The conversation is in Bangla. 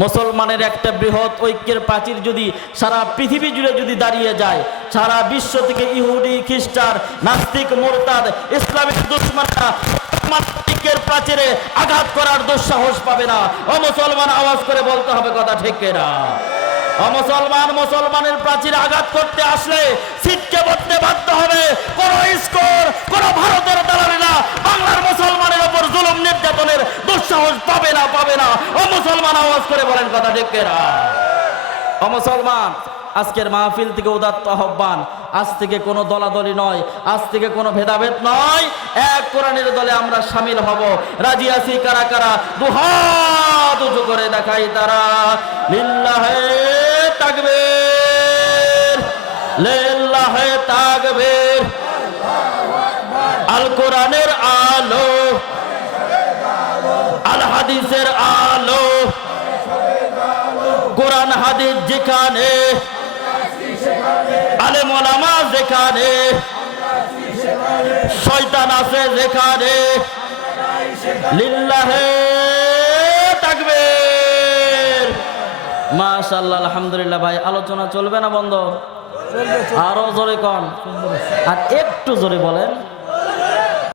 মুসলমানের একটা বৃহৎ ঐক্যের প্রাচীর যদি সারা পৃথিবী জুড়ে যদি দাঁড়িয়ে যায়, সারা বিশ্ব থেকে ইহুদি, খ্রিস্টান, নাস্তিক, মোরতাদ, ইসলামিক দুশ্মনরা ঐক্যের প্রাচীরে আঘাত করার দুঃসাহস পাবে না। ও মুসলমান, আওয়াজ করে বলতে হবে কথা ঠিক না মুসলমান, মুসলমানের প্রাচীরে আঘাত করতে আসলে সিটকে বলতে বাধ্য হবে। কোন স্কোর, কোন ভারতের দালালিরা বাংলার মুসলমানের ওপর জুলুম নির্যাতনের দুঃসাহস পাবে না পাবে না। ও মুসলমান, আওয়াজ করে বলেন কথা ঠিক না ও মুসলমান, আজকের মাহফিল থেকে উদাত্ত আহ্বান। আজ থেকে কোনো দলাদলি নয়, আজ থেকে কোনো ভেদাভেদ নয়। এক কোরআনের দলে আমরা সামিল হব। রাজি আছি কারা কারা? দুহাত উঁচু করে দেখাই তারা। লিল্লাহে তাকবীর লিল্লাহে তাকবীর। আল কোরআনের আল হাদিসের আলো। কোরআন, হাদিস যেখানে আলে মোলামা যেখানে, শয়তান আছে যেখানে, লিল্লাহে তাকবীর। মাশাআল্লাহ, আলহামদুলিল্লাহ ভাই, আলোচনা চলবে না বন্ধ? আরও জোরে কন। আর একটু জোরে বলেন।